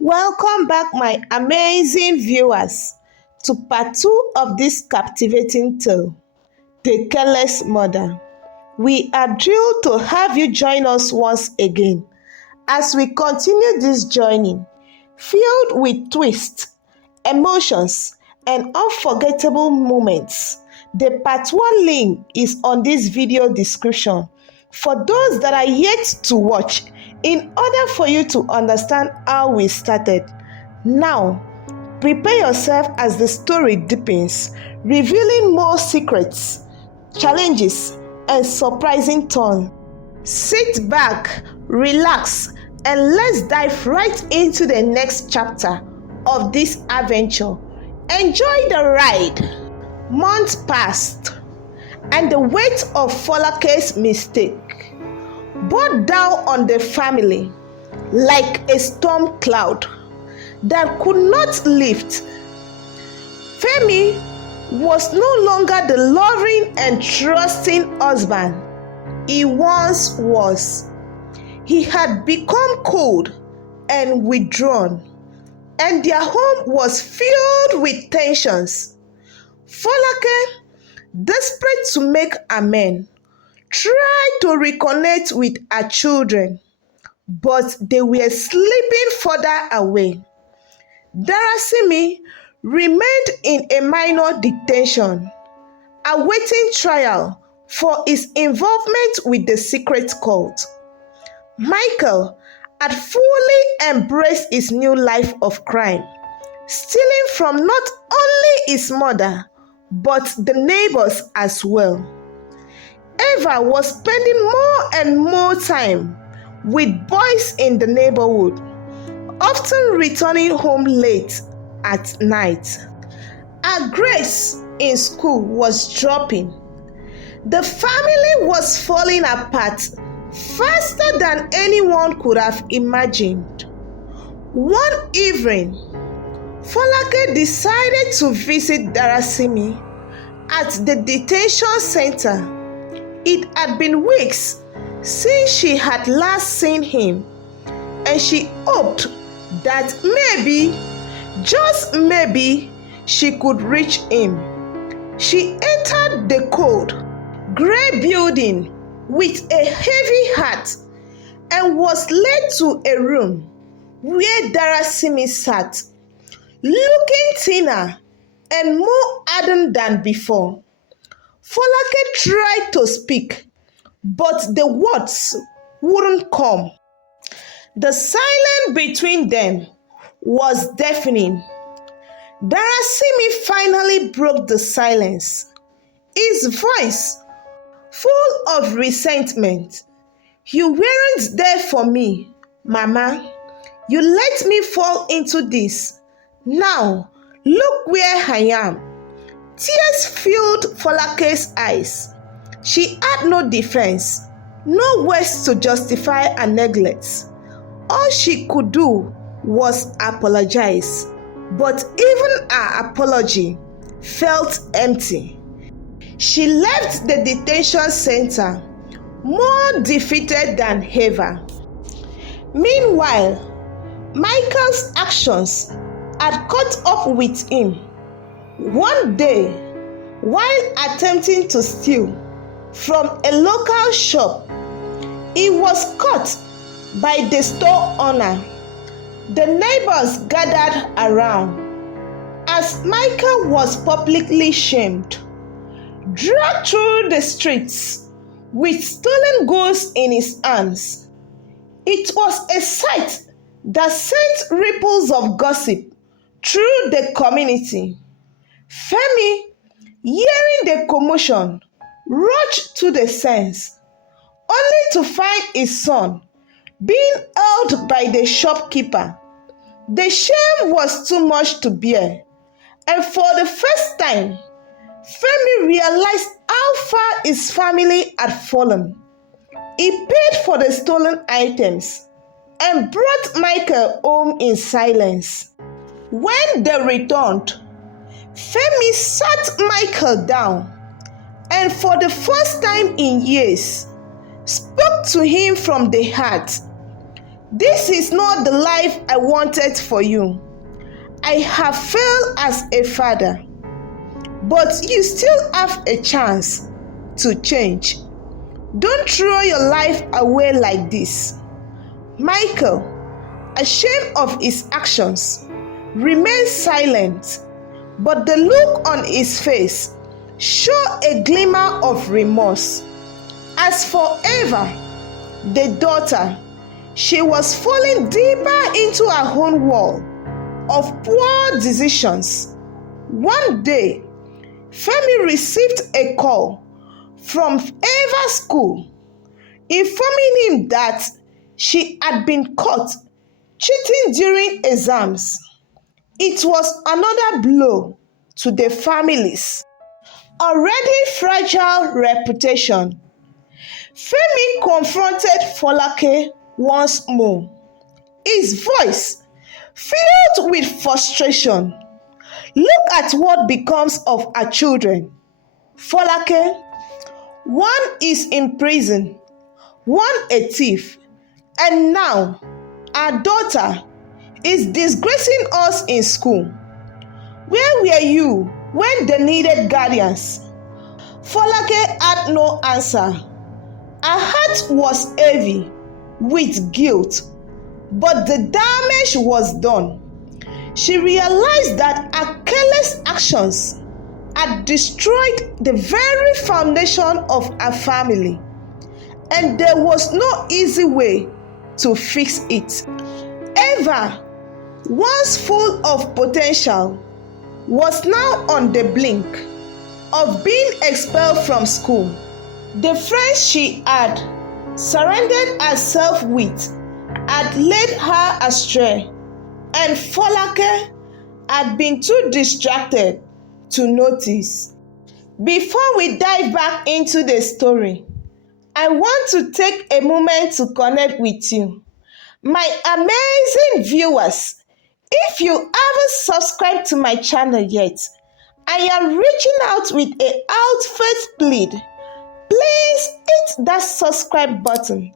Welcome back, my amazing viewers, to part 2 of this captivating tale, The Careless Mother. We are thrilled to have you join us once again as we continue this journey filled with twists, emotions, and unforgettable moments. The part 1 link is on this video description for those that are yet to watch, in order for you to understand how we started. Now, prepare yourself as the story deepens, revealing more secrets, challenges, and surprising turns. Sit back, relax, and let's dive right into the next chapter of this adventure. Enjoy the ride. Months passed, and the weight of Folake's mistake bore down on the family like a storm cloud that could not lift. Femi was no longer the loving and trusting husband he once was. He had become cold and withdrawn, and their home was filled with tensions. Folake, desperate to make amends, tried to reconnect with her children, but they were slipping further away. Darasimi remained in a minor detention, awaiting trial for his involvement with the secret cult. Michael had fully embraced his new life of crime, stealing from not only his mother, but the neighbors as well. Eva was spending more and more time with boys in the neighborhood, often returning home late at night. Her grades in school was dropping. The family was falling apart faster than anyone could have imagined. One evening, Folake decided to visit Darasimi at the detention center. It had been weeks since she had last seen him, and she hoped that maybe, just maybe, she could reach him. She entered the cold, gray building with a heavy heart and was led to a room where Darasimi sat, looking thinner and more ardent than before. Folake tried to speak, but the words wouldn't come. The silence between them was deafening. Darasimi finally broke the silence, his voice full of resentment. "You weren't there for me, Mama. You let me fall into this. Now, look where I am." Tears filled Folake's eyes. She had no defense, no words to justify her neglect. All she could do was apologize, but even her apology felt empty. She left the detention center more defeated than ever. Meanwhile, Michael's actions had caught up with him. One day, while attempting to steal from a local shop, he was caught by the store owner. The neighbors gathered around as Michael was publicly shamed, dragged through the streets with stolen goods in his hands. It was a sight that sent ripples of gossip through the community. Femi, hearing the commotion, rushed to the scene, only to find his son being held by the shopkeeper. The shame was too much to bear, and for the first time, Femi realized how far his family had fallen. He paid for the stolen items and brought Michael home in silence. When they returned, Femi sat Michael down and for the first time in years spoke to him from the heart. This is not the life I wanted for you. I have failed as a father, but you still have a chance to change. Don't throw your life away like this. Michael, ashamed of his actions, remained silent, but the look on his face showed a glimmer of remorse. As for Eva, the daughter, she was falling deeper into her own wall of poor decisions. One day, Femi received a call from Eva's school informing him that she had been caught cheating during exams. It was another blow to the family's already fragile reputation. Femi confronted Folake once more, his voice filled with frustration. Look at what becomes of our children. Folake, one is in prison, one a thief, and now our daughter is disgracing us in school. Where were you when they needed guardians? Folake had no answer. Her heart was heavy with guilt, but the damage was done. She realized that her careless actions had destroyed the very foundation of her family, and there was no easy way to fix it. Eva, once full of potential, was now on the blink of being expelled from school. The friends she had surrounded herself with had led her astray, and Folake had been too distracted to notice. Before we dive back into the story, I want to take a moment to connect with you, my amazing viewers. If you haven't subscribed to my channel yet, I am reaching out with a heartfelt plea. Please hit that subscribe button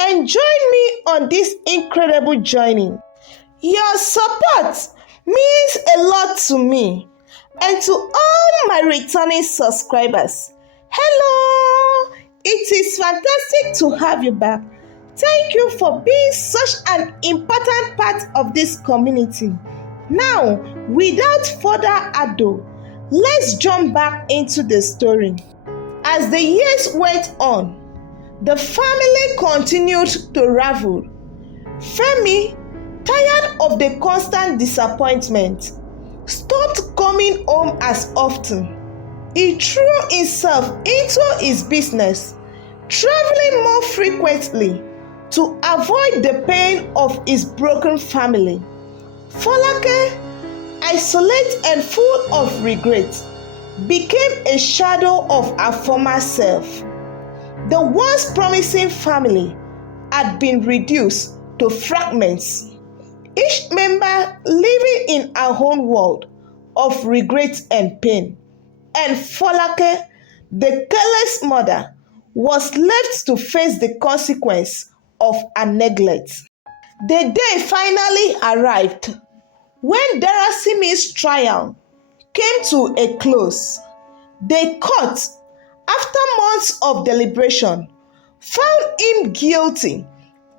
and join me on this incredible journey. Your support means a lot to me and to all my returning subscribers. Hello! It is fantastic to have you back. Thank you for being such an important part of this community. Now, without further ado, let's jump back into the story. As the years went on, the family continued to ravel. Femi, tired of the constant disappointment, stopped coming home as often. He threw himself into his business, traveling more frequently to avoid the pain of his broken family. Folake, isolated and full of regret, became a shadow of her former self. The once promising family had been reduced to fragments, each member living in her own world of regret and pain. And Folake, the careless mother, was left to face the consequence of her neglect. The day finally arrived when Darasimi's trial came to a close. The court, after months of deliberation, found him guilty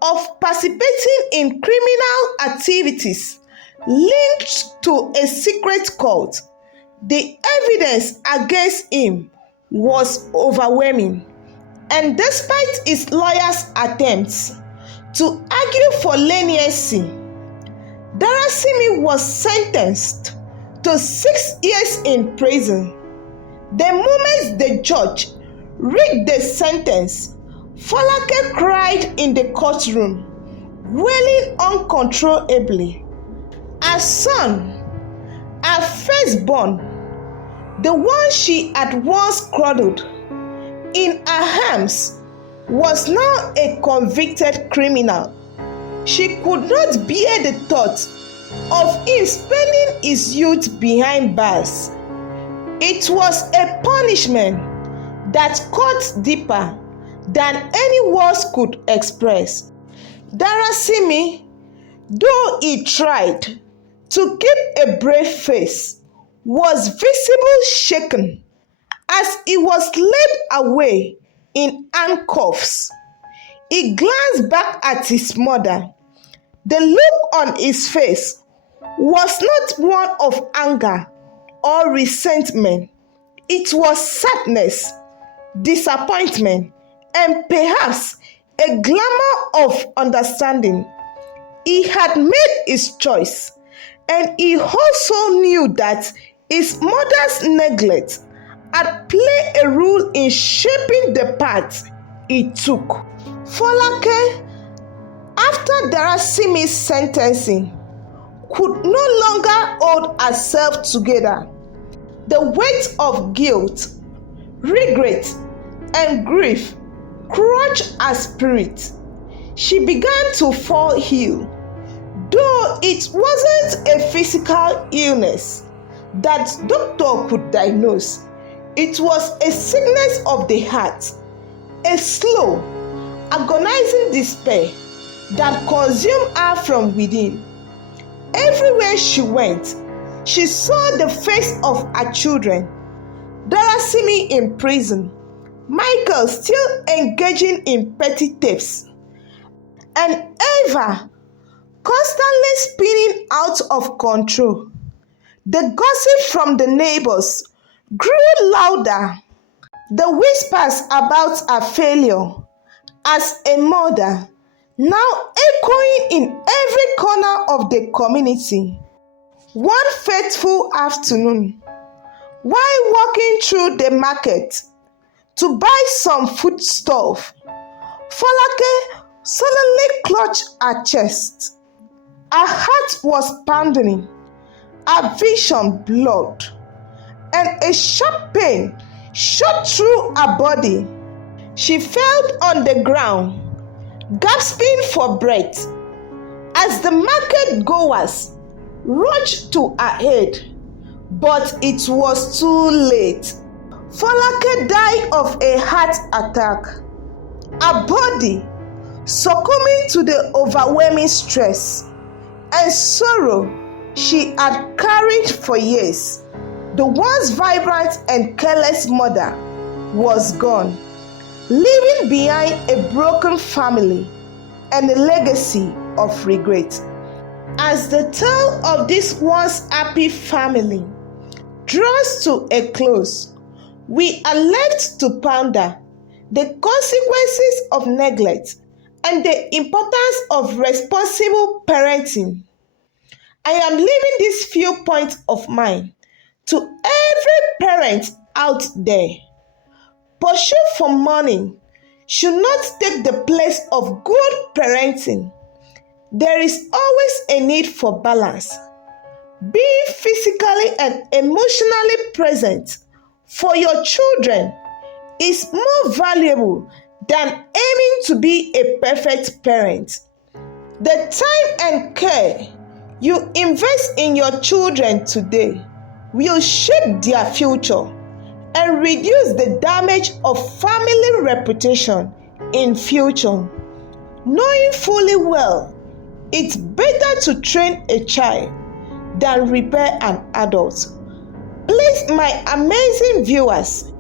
of participating in criminal activities linked to a secret cult. The evidence against him was overwhelming, and despite his lawyer's attempts to argue for leniency, Darasimi was sentenced to 6 years in prison. The moment the judge read the sentence, Folake cried in the courtroom, wailing uncontrollably. Her son, her firstborn, the one she had once cradled in her arms, was now a convicted criminal. She could not bear the thought of him spending his youth behind bars. It was a punishment that cut deeper than any words could express. Darasimi, though he tried to keep a brave face, was visibly shaken as he was led away in handcuffs. He glanced back at his mother. The look on his face was not one of anger or resentment. It was sadness, disappointment, and perhaps a glimmer of understanding. He had made his choice, and he also knew that his mother's neglect had played a role in shaping the path he took. Folake, after Darasimi's sentencing, could no longer hold herself together. The weight of guilt, regret, and grief crushed her spirit. She began to fall ill. Though it wasn't a physical illness that doctor could diagnose, it was a sickness of the heart, a slow, agonizing despair that consumed her from within. Everywhere she went, she saw the face of her children. Darasimi in prison, Michael still engaging in petty thefts, and Eva constantly spinning out of control. The gossip from the neighbors grew louder. The whispers about her failure as a mother now echoing in every corner of the community. One fateful afternoon, while walking through the market to buy some foodstuff, Folake suddenly clutched her chest. Her heart was pounding, her vision blurred, and a sharp pain shot through her body. She fell on the ground, gasping for breath, as the market goers rushed to her aid. But it was too late. Folake died of a heart attack, her body succumbing to the overwhelming stress and sorrow she had carried for years. The once vibrant and careless mother was gone, leaving behind a broken family and a legacy of regret. As the tale of this once happy family draws to a close, we are left to ponder the consequences of neglect and the importance of responsible parenting. I am leaving this few points of mine to every parent out there. Pursuit for money should not take the place of good parenting. There is always a need for balance. Being physically and emotionally present for your children is more valuable than aiming to be a perfect parent. The time and care you invest in your children today will shape their future and reduce the damage of family reputation in future. Knowing fully well, it's better to train a child than repair an adult. Please, my amazing viewers,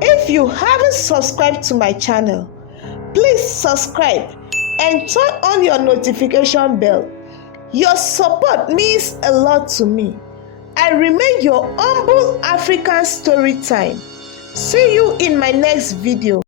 if you haven't subscribed to my channel, please subscribe and turn on your notification bell. Your support means a lot to me. I remain your humble African story time. See you in my next video.